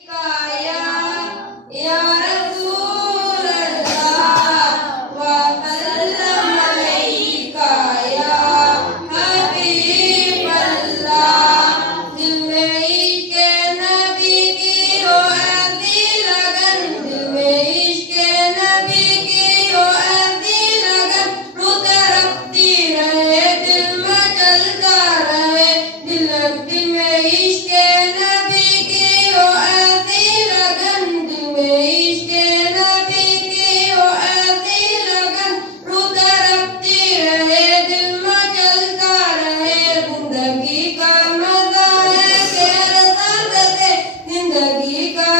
काया या रसूल अल्लाह व सल्लम अलैका या हबीब अल्लाह। दिल में इश्क़ नबी की हो ऐसी लगन, दिल में इश्क़ नबी की हो ऐसी लगन, रूह तड़पती रहे दिल मचलता रहे। दिल में इश्क़ नबी की हो ऐसी लगन, दिल में इश्क़ नबी की हो ऐसी लगन, रूह तड़पती रहे दिल मचलता रहे। जिंदगी का मजा है खैर साथ से, जिंदगी का